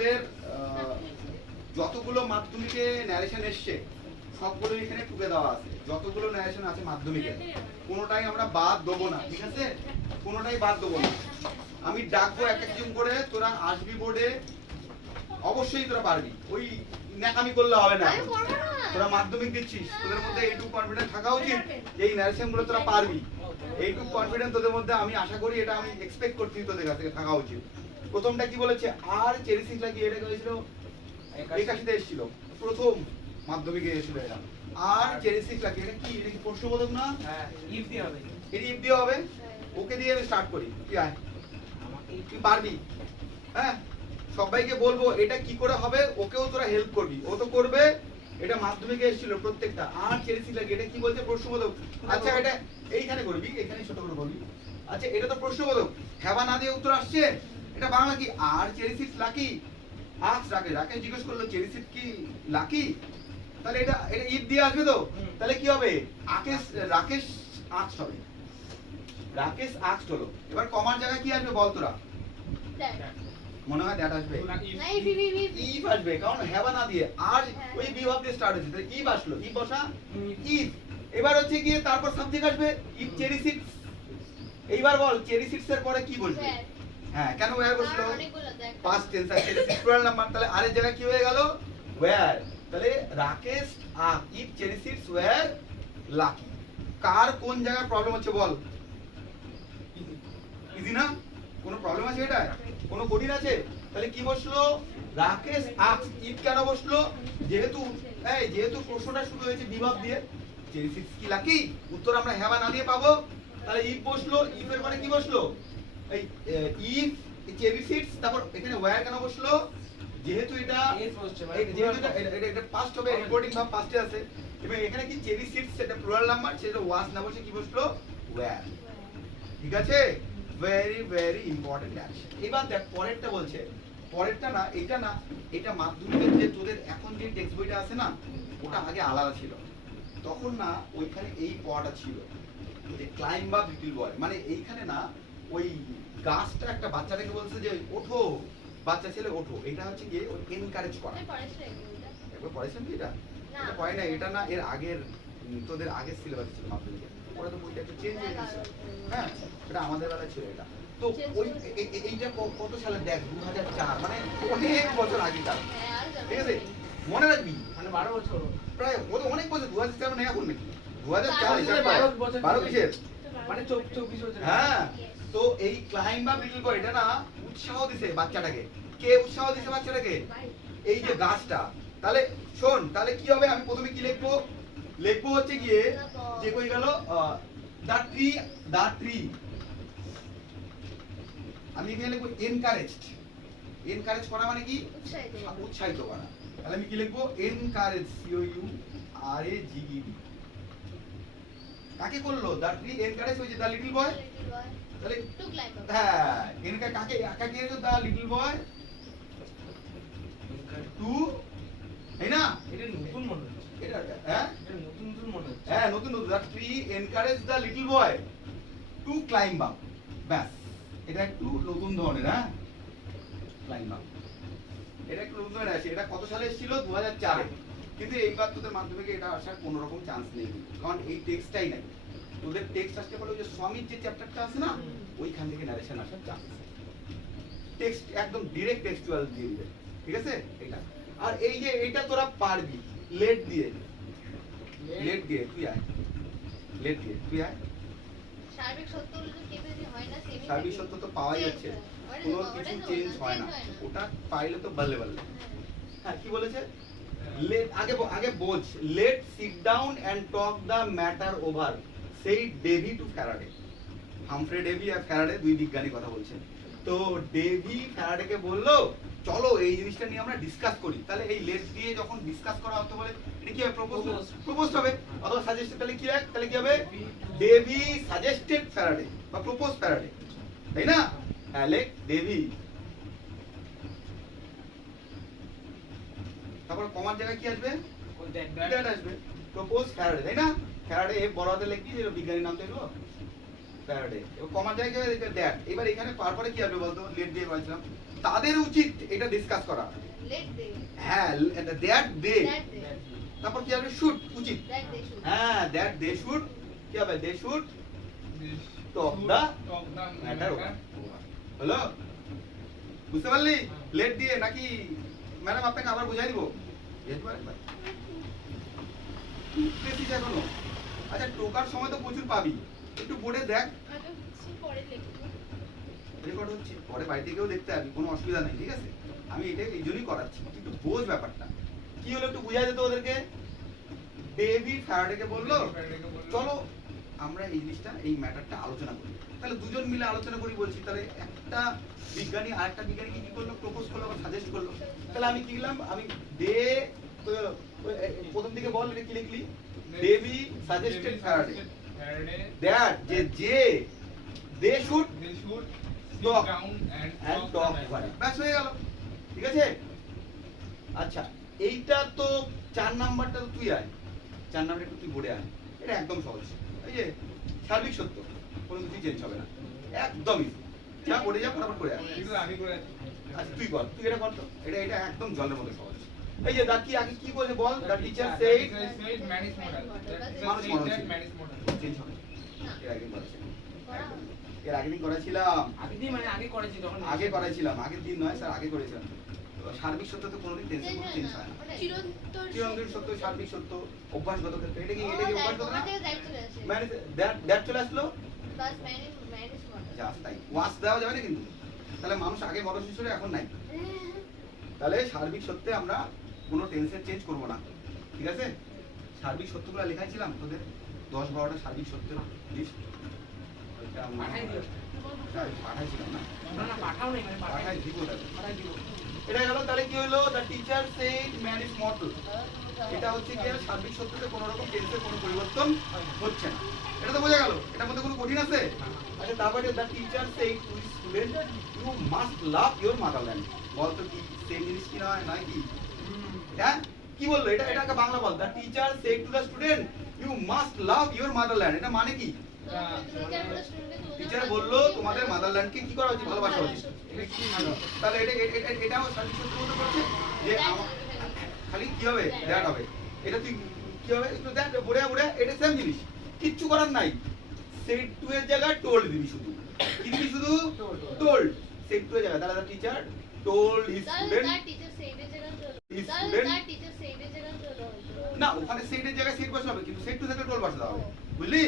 তোদের যতগুলো মাধ্যমিকে ন্যারেশন এসছে সবগুলো এখানে টুকে দেওয়া আছে। যতগুলো ন্যারেশন আছে মাধ্যমিকে কোনোটাই আমরা বাদ দেবো না, ঠিক আছে? কোনোটাই বাদ দেবো না। আমি ডাকবো এক একজন করে, তোরা আসবি বোর্ডে, অবশ্যই তোরা পারবি। ওই ন্যাকামি করলে হবে না। তোরা মাধ্যমিক দিচ্ছিস, তোদের মধ্যে এইটুকু কনফিডেন্স থাকা উচিত যে এই ন্যারেশন গুলো তোরা পারবি। এইটুকু কনফিডেন্স তোদের মধ্যে আমি আশা করি, এটা আমি এক্সপেক্ট করছি তোদের কাছ থেকে থাকা উচিত। প্রথমটা কি বলেছে? আর চেরিসিস লাগিয়ে এটা হয়েছিল 81-তে এসেছিল, প্রথম মাধ্যমিকে এসেছিল এটা। আর চেরিসিস লাগিয়ে এটা কি? এটা কি প্রশ্নবোধক না? হ্যাঁ, ইফ দিয়ে হবে। এটা ইফ দিয়ে হবে। ওকে দিয়ে আমি স্টার্ট করি। কি আয়, তুই পারবি? হ্যাঁ, সবাইকে বলবো এটা কি করে হবে, ওকেও তোরা হেল্প করবি, ও তো করবে। এটা মাধ্যমিকে এসেছিল প্রত্যেকটা। আর চেরিসিস লাগিয়ে এটা কি বলছে? প্রশ্নবোধক। আচ্ছা, এটা এইখানে করবি, এখানে ছোট করে করবি। আচ্ছা, এটা তো প্রশ্নবোধক, হ্যাঁ না দিয়ে উত্তর আসছে। এটা বাংলা কি? আর চেরিসিস লাকি আজ রাকে রাকে জিজ্ঞেস করলো চেরিসিস কি লাকি, তাহলে এটা এটা ইফ দিয়ে আসবে তো। তাহলে কি হবে? আকেশ রাকেশ আক্স হবে, রাকেশ আক্স হলো। এবার কমার জায়গায় কি আসবে বল তোরা? মনে হয় দ্যাট আসবে, ইফ আসবে, কারণ হ্যাভ না দিয়ে আর ওই বিভাগ দিয়ে স্টার্ট হয়েছে, তাহলে ইফ আসলো, ইফ বসা ইফ। এবার হচ্ছে গিয়ে তারপর সাবজেক্ট আসবে ইফ চেরিসিস। এইবার বল চেরিসিস এর পরে কি বসবে? হ্যাঁ, কেন ওয়্যার বসলো? পাস্ট টেন্স আর চেরিসিস প্লুরাল নাম্বার, তাহলে আর এর জায়গায় কি হয়ে গেল? ওয়্যার। তাহলে রাকেশ আপ ইফ চেরিসিস ওয়্যার লাকি। কার কোন জায়গায় প্রবলেম হচ্ছে বল? ইজি না? কোনো প্রবলেম আছে এটা? কোনো কঠিন আছে? তাহলে কি বসলো? রাকেশ আক্স। ইফ কেন বসলো? যেহেতু প্রশ্নটা শুরু হয়েছে বিভাগ দিয়ে, চেরিসিস কি লাকি, উত্তর আমরা হ্যাঁ বা না দিয়ে পাবো। তাহলে ইফ বসলো, ইফ এর পরে কি বসলো? এই ইফ চেরিসিস, তারপর এখানে ওয়্যার কেন বসলো? যেহেতু এটা এটা পাস্ট হবে, রিপোর্টিং ভাব পাস্টে আছে। এবং এখানে কি চেরিসিস সেটা প্লুরাল নাম্বার, সেটা ওয়াজ না বসে কি বসলো? ওয়্যার। ঠিক আছে? Very very important action. এবার দেখ পরেরটা বলছে, পরেরটা না, এটা না, এটা মাধ্যমিকের যে তোদের এখন যে টেক্সট বইটা আছে না, ওটা আগে আলাদা ছিল। তখন না ওইখানে এই পড়াটা ছিল যে ক্লাইম্ব আপ লিটল বয়, মানে এইখানে না ওই গাছটা একটা বাচ্চাটাকে বলছে যে ওঠো, বাচ্চা ছেলে ওঠো। এটা হচ্ছে গিয়ে ওই এনকারেজ করা। একবার পড়েছেন কি এটা? এটা পড়ে না, এটা না এর আগের তোদের আগের সিলেবাস ছিল মাধ্যমিকে। ওরা তো বইটা একটু চেঞ্জ হয়ে গেছে। হ্যাঁ, এটা আমাদের বেলায় ছিল এটা। তো ওই এইটা কত সালে দেখ, 2004, মানে অনেক বছর আগে তার। ঠিক আছে, মনে রাখবি, মানে 12 বছর প্রায় অনেক বছর। 2004 নেই এখন নাকি? 2004 12 কিসের? মানে 24 বছর। হ্যাঁ, তো এই ক্লাইম্ব আপ লিটল বয় এটা না উৎসাহ দিছে বাচ্চাটাকে। কে উৎসাহ দিছে বাচ্চাটাকে? এই যে গাছটা। তাহলে শোন, তাহলে কি হবে? আমি প্রথমে কি লিখবো? লিখবো হচ্ছে গিয়ে যে কই গেল দা ট্রি। আমি এখানে লিখবো এনকারেজড। এনকারেজ করা মানে কি? উৎসাহিত করা। তাহলে আমি কি লিখবো? Encourage, COURAGED। কাকে করলো? দা ট্রি এনকারেজ হয়েছে দা লিটল বয়। তাহলে হ্যাঁ, এনকারেজ কাকে কাকে করলো? দা লিটল বয় টু, তাই না? এটা নতুন মনে হচ্ছে। এটা হ্যাঁ এটা নতুন মনে হচ্ছে। হ্যাঁ, নতুন। The tree encourage the little boy to climb up. ব্যাস, এটা একটু নতুন ধরনের। হ্যাঁ, ক্লাইম্ব আপ এটা একটু নতুন ধরনের আছে। এটা কত সালে এসেছিল? 2004-এ। কিন্তু এইবার তোদের মাধ্যমিকে এটা আসার কোনো রকম চান্স নেই, কারণ এই টেক্সটটাই নাই। তোদের টেক্সট আসতে পারে ওই যে স্বামীর যে চ্যাপ্টারটা আছে না, ওইখান থেকে ন্যারেশন আসার চান্স আছে। টেক্সট একদম ডাইরেক্ট টেক্সচুয়াল দিয়ে দিবে। ঠিক আছে? এটা আর এই যে এইটা তোরা পারবি লেট দিয়ে। লেট দিয়ে তুই আয়, লেট দিয়ে তুই আয়। সার্বিক সত্য হলে তো কেবিজি হয় না, সেমি সার্বিক সত্য তো পাওয়াই যাচ্ছে, কোনো কিছু চেঞ্জ হয় না। ওটা পাইলে তো বললে বললে। হ্যাঁ, কি বলেছে? লেট আগে বোঝ। Let sit down and talk the matter over, সেই Davy to Faraday. Humphry Davy আর ফ্যারাডে দুই বিজ্ঞানী কথা বলছেন। তো ডেভি ফ্যারাডেকে বললো চলো এই জিনিসটা নিয়ে আমরা ডিসকাস করি। তাহলে এই লেট দিয়ে যখন ডিসকাস করা হতে বলে এটা কি হবে? প্রপোজ হবে অথবা সাজেস্টেড। তাহলে কি রাখ? তাহলে কি হবে? ডেভি সাজেস্টেড ফ্যারাডে বা প্রপোজ ফ্যারাডে, তাই না? হ্যাঁ, লেট ডেভি। তারপর কমার জায়গায় কি আসবে? দ্যাট আসবে। প্রপোজ ফ্যারাডে, তাই না? ফ্যারাডে বড় হাতে লিখবি, যে বিজ্ঞানীর নাম তো এগুলো। ফ্যারাডে এবার কমা জায়গায় দ্যাট এবার এখানে পারপরে কি হবে বলতো লেট দিয়ে বলছিলাম তাদের উচিত এটা ডিসকাস করা Let they. হ্যাঁ দ্যাট দে That they. তারপর কি হবে শুড উচিত That they should. হ্যাঁ দ্যাট দে শুড কি হবে they should Talk the matter হলো বুঝতে পারলি লেট দিয়ে নাকি ম্যাডাম আপনাকে আবার বুঝাই দিব যেতে পারেন ভাই উঠতেছিস এখনো আচ্ছা টোকার সময় তো প্রচুর পাবি একটু বোর্ডে দেখ আমি হচ্ছে পরে লিখবো। রেকর্ড হচ্ছে পরে বাড়িতে গিয়েও দেখতে পাবি কোনো অসুবিধা নেই ঠিক আছে আমি এটা এই জন্যই করাচ্ছি একটু বোঝ ব্যাপারটা কি হলো একটু বুঝাই যেত ওদেরকে ডেভিড ফ্যারাডেকে বললো চলো আমরা এই জিনিসটা এই ম্যাটারটা আলোচনা করি তাহলে দুজন মিলে আলোচনা করি বলছি তাহলে একটা বিজ্ঞানী আর একটা বিজ্ঞানী কি করলো প্রপোজ করলো বা সাজেস্ট করলো তাহলে আমি কি লিখলাম আমি ডে প্রথম দিকে বল এটা কি লিখলি ডেভি সাজেস্টেড ফ্যারাডে দ্যাট যে they should talk and talk ব্যাস হয়ে গেল ঠিক আছে আচ্ছা এইটা তো 4 নাম্বারটা তো তুই আয় 4 নাম্বার একটু তুই বোর্ডে আয় এটা একদম সহজ এই যে সার্বিক সত্য কোনো কিছু চেঞ্জ হবে না একদমই যা বোর্ডে যা ফটাফট করে আয় আচ্ছা তুই বল তুই এটা কর তো এটা একদম জলের মতো সহজ এই যে কি আগে কি বলে বল দ্য টিচার সেড চেঞ্জ হবে না, এর আগে বলছে করা হবে। এর আগের দিন করেছিলাম আগে দিয়ে মানে আগে করেছি তখন আগে করেছিলাম আগের দিন নয় স্যার আগে করেছিলাম সার্বিক সত্য তো কোনোদিন টেন্সে কোনো চেঞ্জ হয় না চিরন্তর চিরন্তন সত্য সার্বিক সত্য অভ্যাসগত ক্ষেত্রে এটা কি ও, এটা কি that অভ্যাসগত না ওখান থেকে that চলে আসে। মানে দ্যাট চলে আসলো বাস man is model। জাস্ট তাই ওয়াস দেওয়া যাবে না কিন্তু তাহলে মানুষ আগে বড় শিশু এখন নাই তাহলে সার্বিক সত্যে আমরা কোনো টেন্সের চেঞ্জ করব না ঠিক আছে সার্বিক সত্যগুলো লেখাইছিলাম তোদের 10-12টা সার্বিক সত্যের লিস্ট ওইটা আমরা পাঠাই দিও। পাঠাইছিলাম না না না পাঠাও নাই মানে পাঠাই পাঠাই দিব তাহলে পাঠাই দিব এটা গেল তাহলে কি হলো the teacher shed man is mortal এটা হচ্ছে কি সার্বিক সত্যতে কোনো রকম টেন্সের কোনো পরিবর্তন হচ্ছে না এটা তো বোঝা গেল এটার মধ্যে কোনো কঠিন আছে আচ্ছা তারপরে the teacher said to student you must love your motherland বল তো কি সেম জিনিস কি নয় নয় কি হ্যাঁ কি বললো এটা এটাকে বাংলা বল the teacher said to the student you must love your motherland এটা মানে কি টিচার বললো তোমাদের মাদারল্যান্ডকে কি করা উচিত ভালোবাসা উচিত তাহলে এটাও সার্বিক সত্য বলতে পারছে যে খালি কি হবে দ্যাট হবে এটা তুই কি হবে একটু দ্যাট বুড়ে বুড়ে এটা সেম জিনিস কিচ্ছু করার নাই সেট টু এর জায়গায় টোল্ড দিবি শুধু কি দিবি শুধু টোল্ড সেট টু এর জায়গায় তাহলে টিচার টোল্ড হিজ স্টুডেন্ট না ওখানে সেটের জায়গায় সেট বসাতে হবে কিন্তু সেট টু থাকলে টোল বসাতে হবে বুঝলি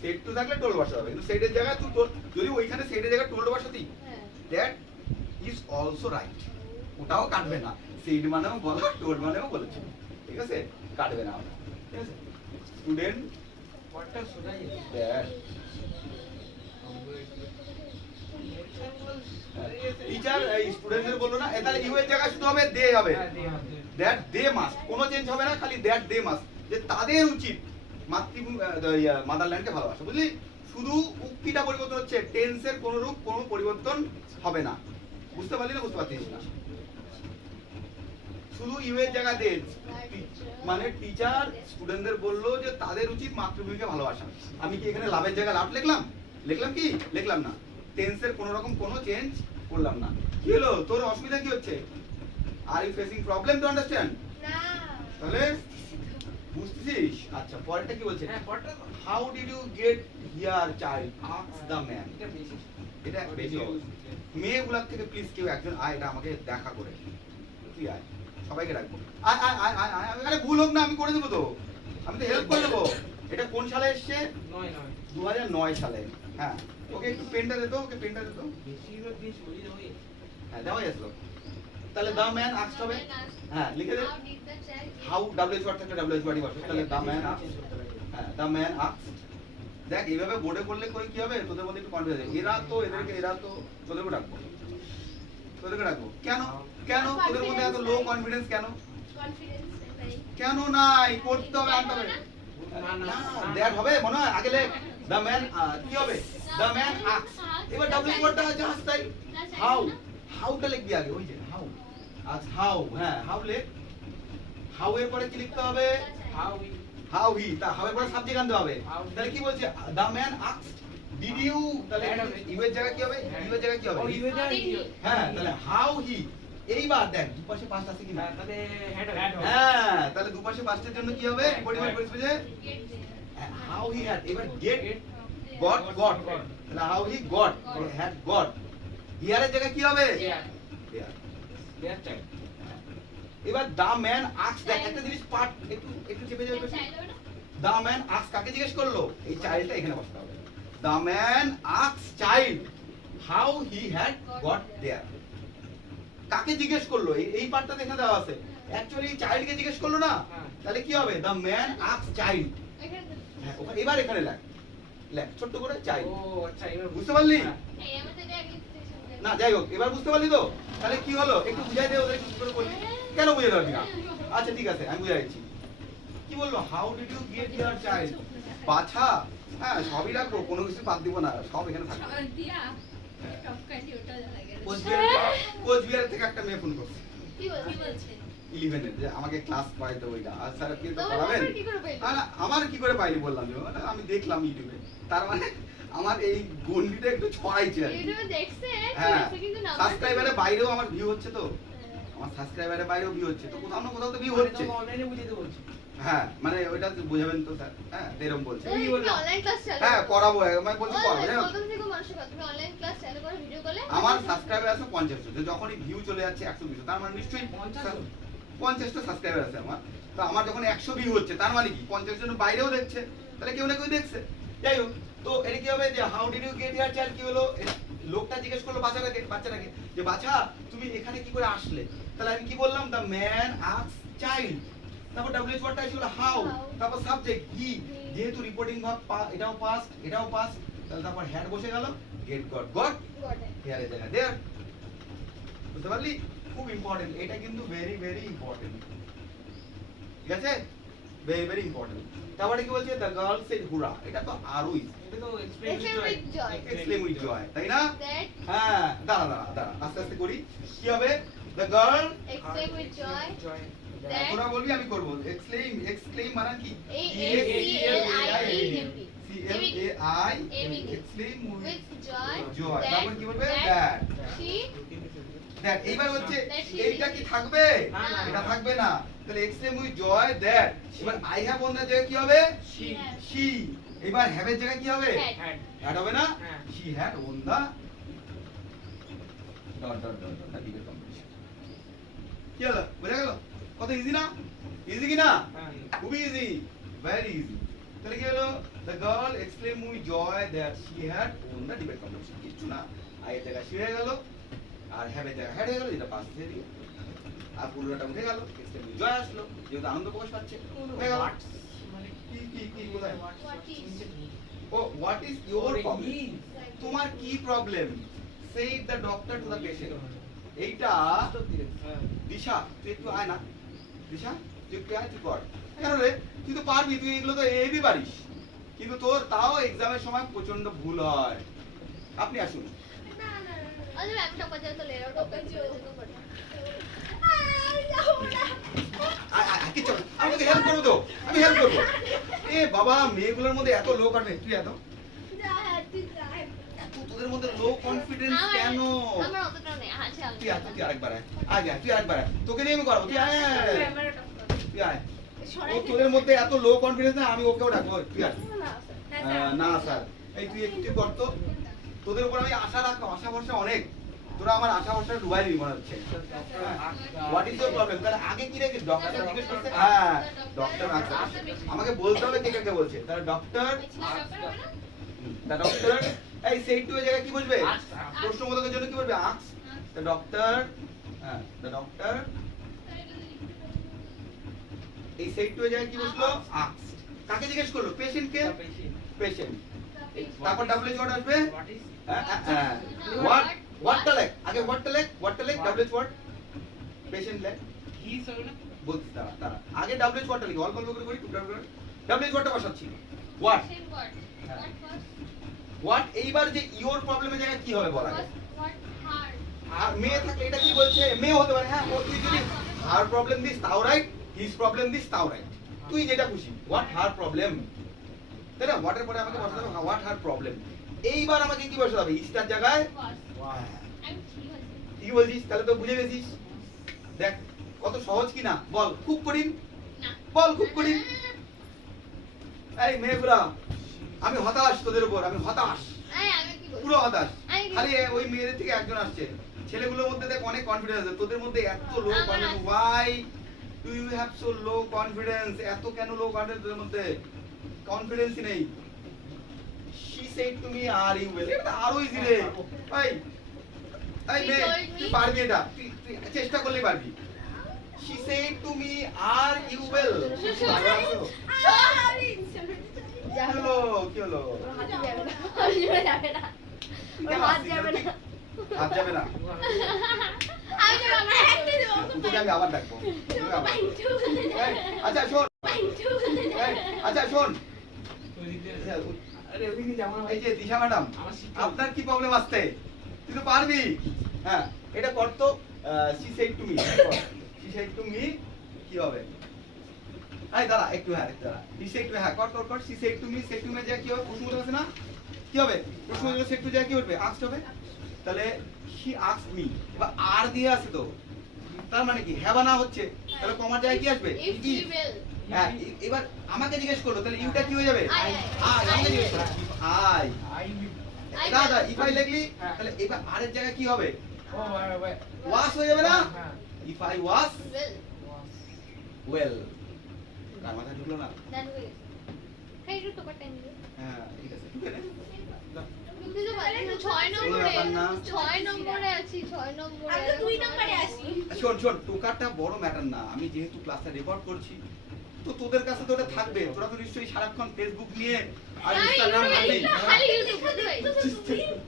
সেট টু থাকলে টোল বসাতে হবে কিন্তু সেটের জায়গায় তুই যদি ওইখানে সেটের জায়গায় টোল বসাতি দ্যাট ইজ অলসো রাইট ওটাও কাটবে না সেট মানেও বলা টোল মানেও বলেছে ঠিক আছে কাটবে না ওটা ঠিক আছে স্টুডেন্ট পড়টা শোনাই দ্যাট টিচার এই স্টুডেন্টদের বললো না তাহলে ইউ এর জায়গায় শুধু হবে দে হবে দ্যাট দে মাস্ট কোনো চেঞ্জ হবে না খালি দ্যাট দে মাস্ট যে তাদের উচিত মাদারল্যান্ডকে ভালোবাসা বুঝলি শুধু উক্তিটা পরিবর্তন হচ্ছে টেন্সের কোনো রূপ কোনো পরিবর্তন হবে না বুঝতে পারলি না বুঝতে পারছিস না শুধু ইউ এর জায়গায় দে মানে টিচার স্টুডেন্টদের বললো যে তাদের উচিত মাতৃভূমিকে ভালোবাসা আমি কি এখানে লাভের জায়গায় লাভ লিখলাম লিখলাম কি লিখলাম না টেন্সের কোনো রকম কোনো চেঞ্জ করলাম না কি হলো তোর অসুবিধা কি হচ্ছে are you facing problem to understand তাহলে বুঝতেছিস আচ্ছা পরেরটা কি বলছে হ্যাঁ পড়টা how did you get here child ask the man এটা বেশি এটা বেশি মেয়েগুলার থেকে প্লিজ কেউ একজন আয় এটা আমাকে দেখা করে তুই আয় সবাইকে রাখবো আয় আয় আয় আয় আয় আরে ভুল হোক না আমি করে দেবো তো আমি তো হেল্প করে দেবো এটা কোন সালে এসছে 2009 সালে হ্যাঁ ওকে একটু পেনটা দে তো ওকে পেনটা দে তো বেশিরভাগ দিন শরীর হয়ে হ্যাঁ দেওয়াই আসলো তাহলে দা ম্যান আস্কড হবে হ্যাঁ লিখে দে হাউ ডব্লিউএইচ ওয়ার্ড থাকলে ডব্লিউএইচ ওয়ার্ডই বসে তাহলে দা ম্যান আস্কড হ্যাঁ দা ম্যান আস্কড দেখ এইভাবে বোর্ডে করলে করে কি হবে তোদের মধ্যে একটু কনফিউজ এরা তো তোদেরকে ডাকবো কেন কেন তোদের মধ্যে এত লো কনফিডেন্স কেন কেন নাই করতে হবে আনতে হবে না দ্যাট হবে মনে হয় আগে লেখ দা ম্যান কি হবে দা ম্যান আস্কড এবার ডব্লিউএইচ ওয়ার্ডটা জাস্ট তাই হাউটা লিখবি আগে ওই যে হাউ আজ হাউ হ্যাঁ হাউ লেখ হাউ এর পরে কি লিখতে হবে হাউ হাউ হি তা হাউ এর পরে সাবজেক্ট আনতে হবে তাহলে কি বলছে the man asked did you, তাহলে Had হবে। ইউ এর জায়গায় কি হবে? ইউ এর জায়গায় কি হবে? ও ইউ এর জায়গায় কি হবে? হ্যাঁ, তাহলে হাউ হি। এইবার দেখ দুপাশে পাঁচ আছে কিনা? তাহলে হেড হবে। হ্যাঁ, তাহলে দুপাশে পাঁচটার জন্য কি হবে? পরিমাণ পরিস্থিতি যে Get there. How he had, এবার গেট গট গট, তাহলে how he got had got. হিয়ারের জায়গায় কি হবে? There. Here। There child. এবার দা ম্যান আস্ক, দেখ একটা জিনিস পার্ট একটু একটু চেপে যাবে। Child হবে না? দা ম্যান আস্ক কাকে জিজ্ঞেস করলো? এই চাইল্ডটা এখানে বসতে হবে। The man ask child how he had got there. কাকে জিজ্ঞেস করলো? এই পার্টটা দেখে দেওয়া আছে। অ্যাকচুয়ালি চাইল্ডকে জিজ্ঞেস করলো না, হ্যাঁ। তাহলে কি হবে? The man ask child. এখানে তো- হ্যাঁ, এবার এখানে লেখ, লেখ ছোট্ট করে চাইল্ড। ও আচ্ছা এবার বুঝতে পারলি? হ্যাঁ। এই আমাদের এটা আগে section না যাই হোক, এবার বুঝতে পারলি তো? তাহলে কি হলো একটু বুঝাই দে ওদের, কি করে বললি? কেন বুঝাতে পারবি না? আচ্ছা ঠিক আছে, আমি বুঝাই দিচ্ছি। কি বললো? How did you get your child? বাছা, হ্যাঁ সবই রাখবো, কোনো কিছু বাদ দিব না, সব এখানে থাকবে। কোচবিহার থেকে একটা মেয়ে ফোন করছে কি বলছে? 11 এর, যে আমাকে ক্লাস করাইতে ওইটা। আর স্যার আপনি তো তোমার পড়াবেন? number কি করে পেলে? না, আমার কি করে পাইনি বললাম যে, মানে আমি দেখলাম ইউটিউবে। তার মানে আমার এই গন্ডিটা একটু ছড়াইছে আর কি। ইউটিউবে দেখছে, হ্যাঁ, দেখছে কিন্তু নাম্বার সাবস্ক্রাইবারের বাইরেও আমার ভিউ হচ্ছে তো, আমার সাবস্ক্রাইবারের বাইরেও ভিউ হচ্ছে তো, কোথাও না কোথাও তো ভিউ হচ্ছে। অনলাইনে বুঝাতে বলছি। হ্যাঁ, মানে ওইটা বোঝাবেন তো স্যার, হ্যাঁ এরকম বলছে। তুমি অনলাইন ক্লাস চালু হ্যাঁ করো। করাবো, আমি বলছি করাবো, জানো? কলকাতা থেকে মানুষের কথা, তুমি অনলাইন ক্লাস চালু করো, ভিডিও কলে আমার সাবস্ক্রাইবার আছে 50 জন, যখনই ভিউ চলে যাচ্ছে 100 200, তার মানে নিশ্চয়ই 50টা সাবস্ক্রাইবার আছে আমার। তো আমার যখন 100 ভিউ হচ্ছে, তার মানে কি 50 জন বাইরেও দেখছে, তাহলে কেউ না কেউ দেখছে। যাই হোক, তো এটা কি হবে যে how did you get here child, কি হলো? লোকটা জিজ্ঞেস করলো বাচ্চাটাকে যে বাচ্চা তুমি এখানে কি করে আসলে? তাহলে আমি কি বললাম? The man asked child. তারপর ডব্লিউএইচ ওয়ার্ডটা ছিল হাউ, তারপর সাবজেক্ট হি, যেহেতু রিপোর্টিং ভার্ব এটাও পাস্ট, তাহলে তারপর হ্যাড বসে গেল, গেট গট গটে। হিয়ার এর জায়গায় দেয়ার। বুঝতে পারলি? খুব ইম্পর্টেন্ট, এটা কিন্তু ভেরি ভেরি ইম্পর্টেন্ট। ঠিক আছে, ভেরি ভেরি ইম্পর্টেন্ট। তারপরে কি বলছে? দ্য গার্ল সেড হুরা, এটা তো আরুই এটা তো explain Explain with joy. Explain with joy, তাই না? That হ্যাঁ, দাঁড়া আস্তে আস্তে করি। কি হবে? The girl, explain with joy. That- তোরা বলবি আমি করব। এক্সক্লেইম মানে কি? A-C-L-I-E-M-E. CLAI, Aiming. Exclaim With with joy. জয়। that- তারপর কি বলবে? that that. she দেখ এইবার হচ্ছে That she- এইটা কি থাকবে? না, না, এটা না। থাকবে না। তাহলে এক্সক্লেইম উইথ জয় দ্যাট। এবার আই হ্যাভ অন দ্য জায়গায় কি হবে? She she. এবার হ্যাভ এর জায়গায় কি হবে? had. had হ্যাড হবে না? হ্যাঁ। She had on the dot debate competition. কি হলো? বোঝা গেল? কত ইজি না? ইজি কি না? হ্যাঁ। খুবই ইজি, ভেরি ইজি। তাহলে কি হলো? The girl exclaim with joy that she had won the debate competition. কিছু না, আই এর জায়গায় শি হয়ে গেল, আর হ্যাভ এর জায়গায় হ্যাড হয়ে গেল, এটা পাস দিয়ে দিল, আর পুরোটা উঠে গেল, এক্সক্লেইম উইথ জয় আসলো, যেহেতু আনন্দ প্রকাশ পাচ্ছে হয়ে গেল। What? মানে কি কোথায়? What is? ও হোয়াট ইজ ইওর প্রবলেম? তোমার কি problem? Said the doctor to the patient. এইটা দিশা, তুই একটু আয় না। দিশা, তুই একটু আয়, তুই কর। কেন রে? তুই তো পারবি, তুই এগুলো তো এবি পারিস, কিন্তু তোর তাও এক্সামের সময় প্রচন্ড ভুল হয়। আপনি আসুন। अरे मैम टपा जाए तो ले रहा हूँ टपा जो কি চল, আমি তোকে হেল্প করবো তো, আমি হেল্প করবো। এ বাবা, মেয়েগুলোর মধ্যে এত লো কনফিডেন্স, তুই এত তোদের মধ্যে লো কনফিডেন্স কেন? আমার অতটা নেই আচ্ছা তুই আরেকবার আয়, তুই আরেকবার আয়, তোকে নিয়ে আমি করবো, তুই আয়, তুই আয়। ও তোদের মধ্যে এত লো কনফিডেন্স না, আমি ওকেও ডাকবো, তুই আয়। না স্যার, এই তুই একটু কর তো। তোদের উপর আমি আশা রাখতাম, আশা ভরসা অনেক, তোরা আমার আশা ভরসা ডুবাই দিবি মনে হচ্ছে। What is your problem? তাহলে আগে কি রেখে ডক্টর জিজ্ঞেস করতে? হ্যাঁ, ডক্টর আমাকে বলতে হবে কে কাকে বলছে। তাহলে ডক্টর, দ্য ডক্টর, এই সেই টু এর জায়গায় কি বলবে? প্রশ্নবোধকের জন্য কি বলবে? Ask the doctor. হ্যাঁ, দ্য ডক্টর, এই সেই টু এর জায়গায় কি বসলো? আস্ক। কাকে জিজ্ঞেস করলো? পেশেন্টকে। পেশেন্ট, তারপর ডব্লিউএইচ ওয়ার্ড আসবে। What is? হোয়াটটা লেখ আগে, হোয়াটটা লেখ ডব্লিউএইচ ওয়ার্ড, পেশেন্ট লেখ। He is হবে না? বলছি তারা আগে ডব্লিউএইচ ওয়ার্ডটা লিখি, অল্প অল্প করে করি, টুকরা করে ডব্লিউএইচ ওয়ার্ডটা বসাচ্ছি। What, what. এইবার যে ইওর প্রবলেমের জায়গায় কি হবে বলা যায়? আর মেয়ে থাকলে এটা কি বলছে? মেয়ে হতে পারে। হ্যাঁ, ও তুই যদি হার প্রবলেম দিস তাও রাইট, হিজ প্রবলেম দিস তাও রাইট, তুই যেটা খুশি। হোয়াট হার প্রবলেম, তাই না? হোয়াটের পরে আমাকে বসাতে হবে হোয়াট হার প্রবলেম। এইবার আমাকে কি বসাতে হবে ইস্টার জায়গায় Was. আমি ঠিক আছে। কি বলছিস তাহলে তো বুঝে গেছিস দেখ কত সহজ কি না বল খুব কঠিন না। বল খুব কঠিন এই মেয়েগুলা আমি হতাশ তোদের উপর আমি হতাশ আমি কি বলছি? পুরো হতাশ আমি কি- খালি ওই মেয়েদের থেকে একজন আসছে ছেলেগুলোর মধ্যে দেখ অনেক কনফিডেন্স আছে তোদের মধ্যে এত লো আমার কনফিডেন্স আছে। Why do you have so low confidence এত কেন লো কনফিডেন্স তোদের মধ্যে কনফিডেন্সই নেই শি সেড টু মি আর ইউ উইল এটা আরো ইজি রে ভাই এই She মেয়ে told me- তুই পারবি এটা তুই চেষ্টা করলেই পারবি শি সেড টু মি আর ইউ উইল কি হলো কি হলো হাত যাবে না। হাত যাবে না। তুই কেন হাত আসছিস? যাবে না। হাত যাবে না আমি যাবো, আমার হাত দিতে দেবো। তোকে আমি আবার ডাকবো তোকে আবার- এই, আচ্ছা শোন এই, আচ্ছা শোন ওই দিক দিয়ে- আরে ওই দিকে যাবো না ভাই। এই যে দিশা ম্যাডাম আমার শিক্ষক। আপনার কি প্রবলেম আসছে তুই তো পারবি হ্যাঁ এটা কর তো she said to me she said to me কি হবে এই দাঁড়া একটু হ্যাঁ একটু দাঁড়া সি সেড টু হ্যাঁ কর she said to me shed to me যা কি হবে প্রশ্ন আছে না কি হবে প্রশ্ন সেড টু যা কি হবে আস্কড হবে তাহলে হি আস্কড মি এবার আর দিয়ে আছে তো তার মানে কি হ্যাঁ বা না হচ্ছে তাহলে কমার জায়গায় কি আসবে If if। she will. হ্যাঁ এবার আমাকে জিজ্ঞেস করলো তাহলে ইউটা কি হয়ে যাবে I, আমাকে জিজ্ঞেস করলো আই আই I দাদা will. ইফ আই লিখলি হ্যাঁ। তাহলে এবার আর এর জায়গায় কি হবে ও ভাই ভাই ওয়াস হয়ে যাবে না হ্যাঁ if I was Will. Well কার মাথা ঢুকলো না Then will. Hey, একটু টোকার টাইম দিও। হ্যাঁ ঠিক আছে ঢুকে নে কিন্তু তো পারছি না, 6 নম্বরে। ব্যাপার না। 6 নম্বরে আছি, 6 নম্বরে। আমি তো 2 নম্বরে আছি। শোন টোকারটা বড় ম্যাটার না আমি যেহেতু ক্লাসটা রেকর্ড করছি তো তোদের কাছে তো ওটা থাকবে তোরা তো নিশ্চয়ই সারাক্ষণ ফেসবুক নিয়ে আর আমি ইনস্টাগ্রাম ঘাঁটি খালি ইউটিউব করতে পারি।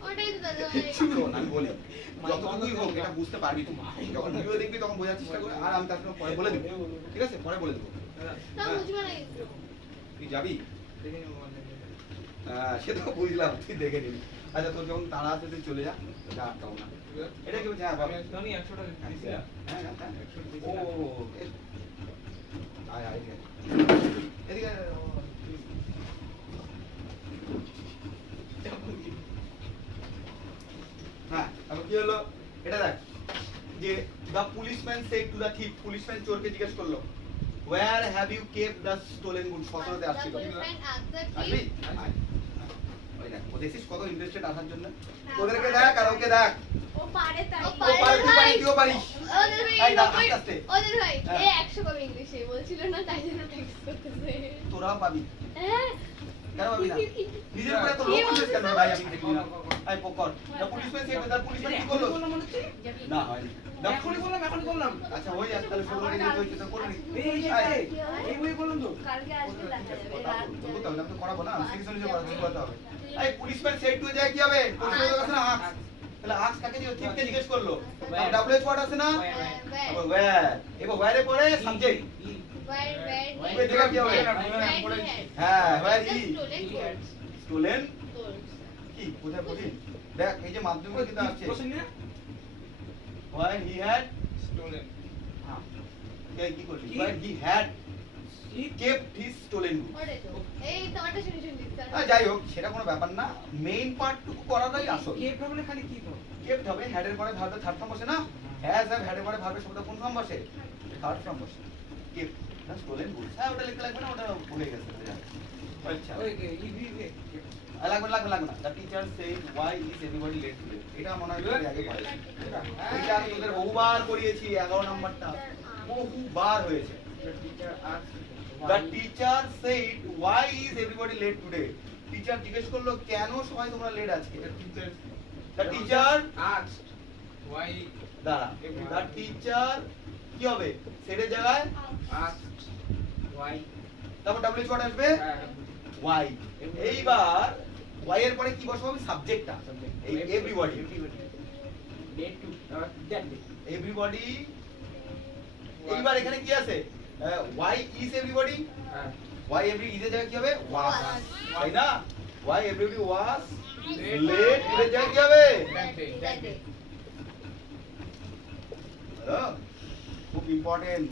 ওটাই তো দাদা ভাই। শোন, আমি বলি যতটুকুই হোক এটা বুঝতে পারবি তুই যখন ভিডিও দেখবি তখন বোঝার চেষ্টা করে আর আমি তার সঙ্গে পরে বলে দেবো ঠিক আছে পরে বলে দেবো না বুঝবে না কিন্তু। তুই যাবি দেখে নিবো মানে। সে তো বুঝলাম তুই দেখে নিবি আচ্ছা তোর যখন তাড়া আছে তুই চলে যা এটা আটকাও না এটা কি বলছে হ্যাঁ বাবা আমি ধনী 100 টাকা দিছি। হ্যাঁ হ্যাঁ হ্যাঁ ও আয় আয় এদিকে এদিকে হ্যাঁ এখন কি হলো এটা দেখ যে the policeman said to the thief policeman চোরকে জিজ্ঞেস করলো where have you kept the stolen goods 17 তে আসছিল The policeman asked the আসবি thief. আয়। ওই দেখ ও দেখছিস কত ইন্টারেস্টেড আসার জন্য তোদেরকে দেখ আর ওকে দেখ ও পারে তাই। ও ও পারে তুই পারিস তুইও পারিস ওদের ভাই, এই দাঁড়া, আস্তে আস্তে। ওদের ভাই, হ্যাঁ। এ 100 কবে ইংলিশে বলছিল না তাই জন্য টেক্সট করতেছে। তোরাও পাবি হ্যাঁ। কেন পাবি না নিজের উপরে তো লোক বলছিস কেন ভাই আমি দেখি না আই পকর দা পুলিশম্যান সেড তার পুলিশম্যান কি করলো বললাম মনে হচ্ছে? না হয়নি দা এখনই বললাম এখন বললাম। আচ্ছা হয়ে যাচ্ছে তাহলে 16 দিন হয়েছে তো করে নি এই যে আয়। এই বই বললাম তো। কালকে আসবে দেখা যাবে কথা রাত বলবো তো আমি তো করাবো না সিরিয়াস হলে করাতে হবে এই পুলিশম্যান সেড টু যায় কি হবে পুলিশের কাছে না আক্স তাহলে আক্স কাকে ঠিককে জিজ্ঞেস করলো ডাবল ওয়ার্ড আছে না আবার ওয়্যার এবার ওয়্যারে পরে সাবজেক্ট Where ওই জায়গা কি হবে হ্যাঁ ওয়্যার ই স্টোলেন কি কোথায় পড়ি দেখ এই যে মাধ্যমিকে কিন্তু আসছে কোশ্চেন না? Where he had Stolen. হ্যাঁ এই কি করলি ওয়্যার হি হ্যাড কি? কেপ্ট হিজ স্টোলেন গুড এই তোমারটা শুনে শুনে দিতে যাই হোক সেটা কোনো ব্যাপার না মেইন পার্টটুকু করাটাই আসল কে প্রবলেম খালি কি তো? কেপ্ট হবে হ্যাডের পরে ভার্বে থার্ড ফর্ম বসে না হ্যাজ আর হ্যাডের পরে ভার্বে শব্দ কোন ফর্ম বসে থার্ড ফর্ম বসে কেপ্ট না স্টোলেন গুড হ্যাঁ ওটা লিখতে লাগবে না ওটা ভুলে গেছে আচ্ছা ওই ইভি লাগবে না the teacher said why is everybody late today এটা মনে হয় তুই আগে পড়েছিস এটা আমি তোদের বহুবার করিয়েছি 11 নাম্বারটা বহুবার হয়েছে teacher ask the teacher said why is everybody late today teacher জিজ্ঞেস করলো কেন সবাই তোমরা লেট আজকে teacher the teacher asked why দাঁড়া দ্য টিচার কি হবে সেটের জায়গায় asked why তারপর ডাব্লিউ ওয়ার্ড আসবে ওয়াই এইবার ওয়াই এর পরে কি বসাবো সাবজেক্টটা এই everybody date to that day everybody এইবার এখানে কি আছে why is everybody why every is এর জায়গায় কি হবে ওয়াজ তাই না ওয়াই এভরিবডি ওয়াজ লেট এর জায়গায় কি হবে that day হ্যালো? খুব ইম্পর্টেন্ট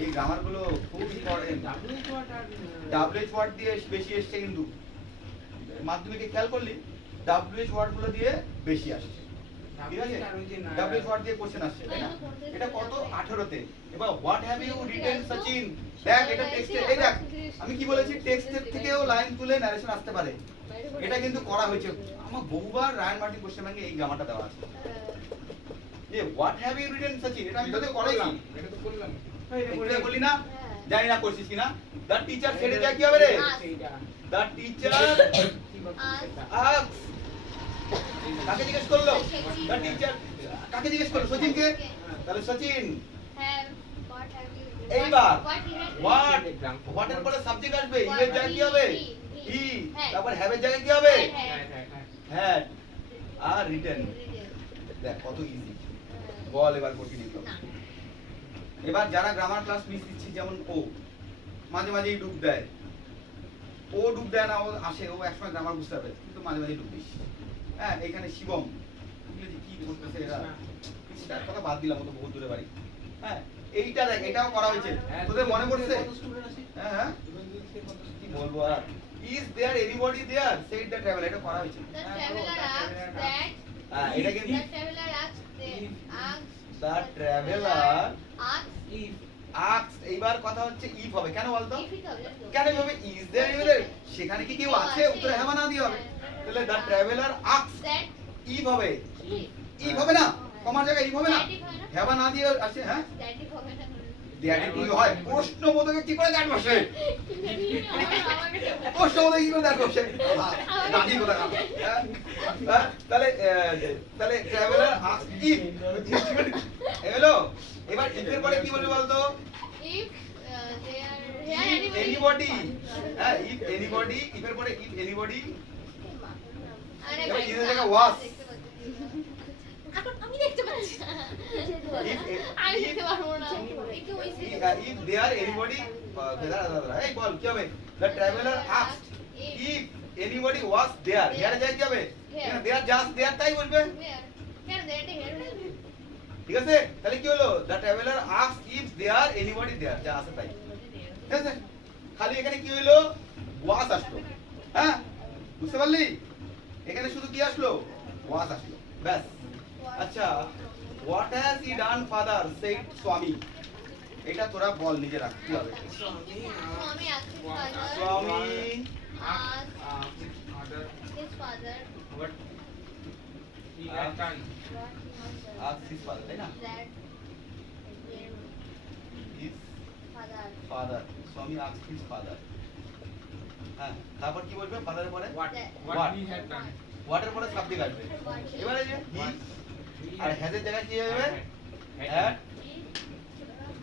এই গ্রামার গুলো খুব ইম্পর্টেন্ট ডাব্লিউ ওয়াট আর ডাব্লিউ ওয়ার্ড দিয়ে বেশি এসছে কিন্তু মাধ্যমিকে খেয়াল করলি WH ওয়ার্ড গুলো দিয়ে বেশি আসছে ঠিক আছে আর ওই যে না- WH ওয়ার্ড দিয়ে কোশ্চেন আসছে তাই না এটা কত 18 তে এবার what have you written Sachin দেখ এটা টেক্সটে এই দেখ আমি কি বলেছি টেক্সটের থেকেও লাইন তুলে ন্যারেশন আসতে পারে এটা কিন্তু করা হয়েছে আমার বহুবার রায়ান মার্টিন কোশ্চেন ব্যাংকে এই গ্রামারটা দেওয়া আছে যে what have you written Sachin এটা আমি তোদের করাইছি এটা তো করলাম এটা বলি না জানি না করছিস কিনা দ্য টিচার ছেড়ে যায় কি হবে রে সেইটা দ্য টিচার কি বলছিস সেটা আস্ক কাকে জিজ্ঞেস করলো দ্য টিচার কাকে জিজ্ঞেস করলো সচিনকে তাহলে সচিন এইবার হোয়াট হোয়াটের পরে সাবজেক্ট আসবে ইভের জায়গায় কি হবে ই তারপর হ্যাভের জায়গায় কি হবে হ্যাঁ হ্যাঁ হ্যাঁ হ্যাড আর রিটেন দেখ কত ইজি বল এবার কঠিন এগুলো এবার যারা গ্রামার ক্লাস মিস দিচ্ছি যেমন ও মাঝে মাঝেই ডুব দেয় ও ডুব দেয় না ও আসে ও একসময় গ্রামার বুঝতে পারবে কিন্তু মাঝে মাঝে ডুব দিস হ্যাঁ এখানে শিবম এগুলো যে কি করতেছে এরা সেটার কথা বাদ দিলাম ও তো বহুত দূরে বাড়ি হ্যাঁ এইটা দেখ এটাও করা হয়েছে তোদের মনে পড়ছে হ্যাঁ হ্যাঁ কি বলবো আর is there anybody there said the traveller এটা করা হয়েছে হ্যাঁ এটা কিন্তু দ্য ট্রাভেলার ইফ আস্ক এইবার কথা হচ্ছে ইফ হবে কেন বলতো কেন হবে ইজ দেয়ার এনিবডি সেখানে কি কেউ আছে উত্তরে হ্যাঁ বা না দিয়ে হবে তাহলে দ্য ট্রাভেলার আস্ক ইফ হবে ইফ হবে না কমার জায়গায় ইফ হবে না হ্যাঁ বা না দিয়ে আসে হ্যাঁ দ্যাট কি হয় প্রশ্নবোধকে কি করে দ্যাট বসে প্রশ্নবোধকে কি করে দ্যাট বসে দাদি বলে তাহলে তাহলে ট্রাভেলার আস্ক ইফ হলো এবার ইফের পরে কি বলবে বলতো এনিবডি হ্যাঁ ইফ এনিবডি ইফের পরে ইফ এনিবডি এবার ইফের জায়গায় ওয়াজ আমি দেখতে পাচ্ছি আমি দেখতে পারবো না if there anybody hey বল কি হবে the traveler asked if anybody was there here যায় কি হবে there just there তাই বলবে ঠিক আছে তাহলে কি হলো the traveler asked if there anybody there যা আছে তাই ঠিক আছে খালি এখানে কি হলো was আসলো হ্যাঁ বুঝতে পারলি এখানে শুধু কি আসলো was আসলো ব্যাস আচ্ছা what has he done father said swami এটা তোরা বল নিজেরা কি হবে স্বামী other his father what he had done ask his father তাই না that his father father স্বামী asked his father হ্যাঁ তারপর কি বলবে ফাদারের পরে what What? what he had done what এর পরে সাবজেক্ট আসবে এবারে যে he আর has এর জায়গায় কি হবে had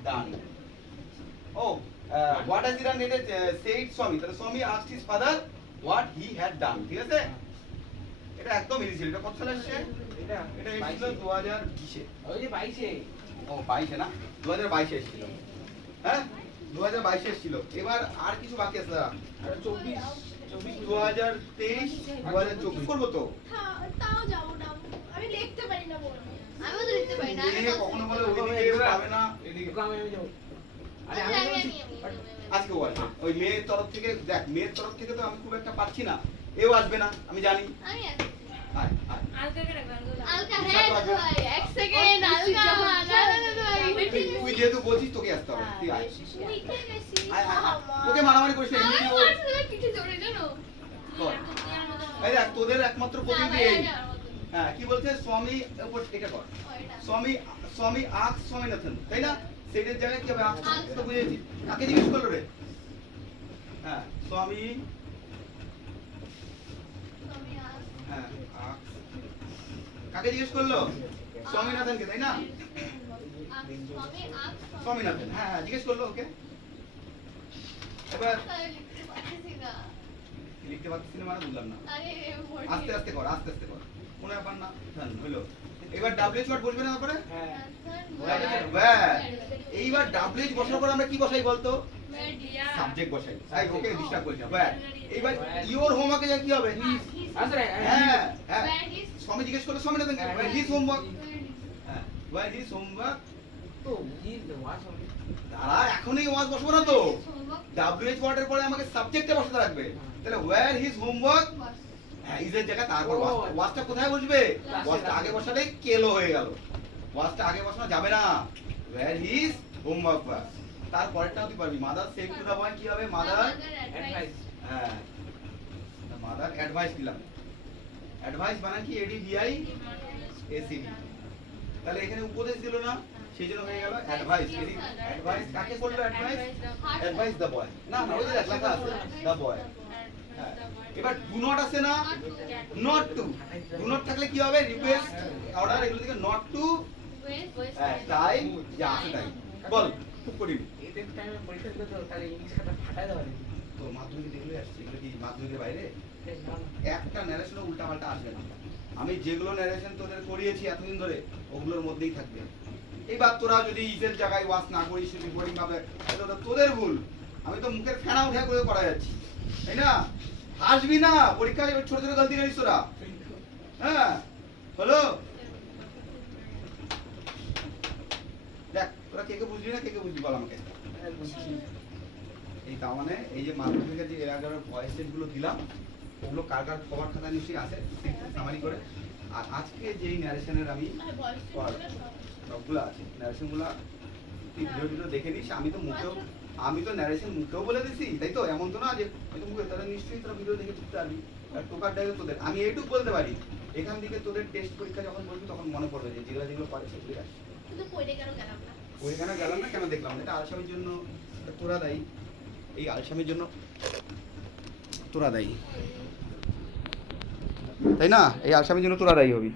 done oh what has he done এটা said স্বামী তাহলে স্বামী asked his father what he had done ঠিক আছে এটা একদম ইজি ছিল এটা কত সালে আসছে এটা এটা এসেছিল 2020 এ ওই যে 22 এ ও 22 এ না 2022 এ এসেছিল হ্যাঁ 2022 এ এসেছিল এবার আর কিছু বাকি আছে দাঁড়া আর 24 2023 2024 করব তো তাও যাবো না আমি লিখতে পারি না বল আমিও তো দেখতে পাই না এদিকে কখনো বলে ওইদিকে পাবে না এদিকে আমি যাব আরে আমি আমি আমি আজকে ও আসবে ওই মেয়ের তরফ থেকে দেখ মেয়ের তরফ থেকে তো আমি খুব একটা পাচ্ছি না এও আসবে না আমি জানি আমি আয় আয় আলকা হ্যাঁ ভাই এক সেকেন্ড আলকা না না না ভাই তুই যেহেতু বলছিস তোকে আসতে হবে তুই আয় লিখে গেছি আয় আয়, আয়। তোকে মারামারি করিস না এমনি ও কিছু জোরে জানো কর। এই দেখ তোদের একমাত্র প্রতিনিধি এই হ্যাঁ কি বলছে স্বামী উপর এটা কর স্বামী স্বামী আক্স স্বামীনাথন তাই না সেটার জায়গায় কি হবে আক্স তো বুঝেছি কাকে জিজ্ঞেস করলো রে হ্যাঁ স্বামী হ্যাঁ আক্স কাকে জিজ্ঞেস করলো স্বামীনাথনকে তাই না স্বামীনাথন হ্যাঁ হ্যাঁ জিজ্ঞেস করলো ওকে এবার লিখতে পারছিস না মানে বুঝলাম না আস্তে আস্তে কর আস্তে আস্তে কর কোনো ব্যাপার না ধান হলো এবার ডাব্লিউএইচ ওয়ার্ড বসবে না তারপরে হ্যাঁ এইবার ডাব্লিউএইচ বসার পর আমরা কি বসাই বলতো সাবজেক্ট বসাই তাই ওকে ডিস্টার্ব করিস না ব্যাস এইবার ইওর হোমওয়ার্কে যা কি হবে আসলে হ্যাঁ হ্যাঁ স্বামী জিজ্ঞেস করলো স্বামী না হিজ হোমওয়ার্ক হ্যাঁ ওয়ার হিজ হোমওয়ার্ক তো হি ওয়াজ তারা এখনই ওয়াজ বসবো না তো ডাব্লিউএইচ ওয়ার্ডের পরে আমাকে সাবজেক্টে বসাতে রাখবে তাহলে ওয়্যার হিজ হোমওয়ার্ক হ্যাঁ ইজের জায়গায় তারপর ও, ওয়াজটা ওয়াজটা কোথায় বসবে লাস্টে, ওয়াজটা আগে লাস্টে। বসালে কেলো হয়ে গেল ওয়াজটা আগে বসানো যাবে না ওয়্যার হিজ হোমওয়ার্ক ওয়াজ তারপরেরটাও তুই পারবি মাদার সেভ টু দা বয় কি হবে মাদার অ্যাডভাইস হ্যাঁ মাদার অ্যাডভাইস দিলাম অ্যাডভাইস মানে কি এডিভিআই এসিডি তাহলে এখানে উপদেশ দিল না সেই জন্য হয়ে গেল অ্যাডভাইস অ্যাডভাইস কাকে করলো অ্যাডভাইস অ্যাডভাইস দা বয় না না ওই যে লেখা আছে দা বয় হ্যাঁ এবার ডু নট আছে না নট টু ডু নট থাকলে কি হবে রিকোয়েস্ট অর্ডার এগুলো থেকে নট টু টাইম যা আছে তাই বল খুব করি এদের টাইমে পরীক্ষা দিলে তো তাহলে ইংলিশ খাতা ফাটাই দেওয়া যায়। তো মাধ্যমিকে দেখলে আসছে এগুলো কি মাধ্যমিকের বাইরে এই না, না। একটা ন্যারেশনও উল্টাপাল্টা আসবে না আমি যেগুলো ন্যারেশন তোদের করিয়েছি এতদিন ধরে ওগুলোর মধ্যেই থাকবে এইবার তোরা যদি ইজের জায়গায় ওয়াশ না করিস যদি বোরিং ভাবে তাহলে ওটা তোদের ভুল আমি তো মুখের ফেনা উঠে করে করা যাচ্ছি তাই না হাসবি না পরীক্ষায় এবার ছোট ছোট গলতি করিস তোরা হ্যাঁ হলো দেখ তোরা কে কে বুঝলি না কে কে বুঝলি বল আমাকে হ্যাঁ, বুঝছি। এই তার মানে এই যে মাধ্যমিকের যে এর আগে ভয়েস গুলো দিলাম ওগুলো কার কার খবর খাতা নিশ্চয়ই আছে সামারি করে আর আজকে যেই ন্যারেশনের আমি সবগুলো আছে ন্যারেশনগুলো তুই ভিডিও দেখে নিস আমি তো ন্যারেশন মুখেও বলে দিছি তাই তো এমন তো না যে হয়তো মুখে তাহলে নিশ্চয়ই তোরা ভিডিও দেখে শিখতে পারবি আর টোকার ডাইলে তোদের আমি এইটুকু বলতে পারি এখান থেকে তোদের টেস্ট পরীক্ষা যখন বলবি তখন মনে পড়বে যে যেগুলো যেগুলো পারে সেগুলো আস কিন্তু পড়ে কেন গেলাম না ওইখানে গেলাম না কেন দেখলাম না এটা আলসামির জন্য তোরা দায়ী এই আলসামির জন্য তোরা দায়ী তাই না এই আলসামির জন্য তোরা দায়ী হবি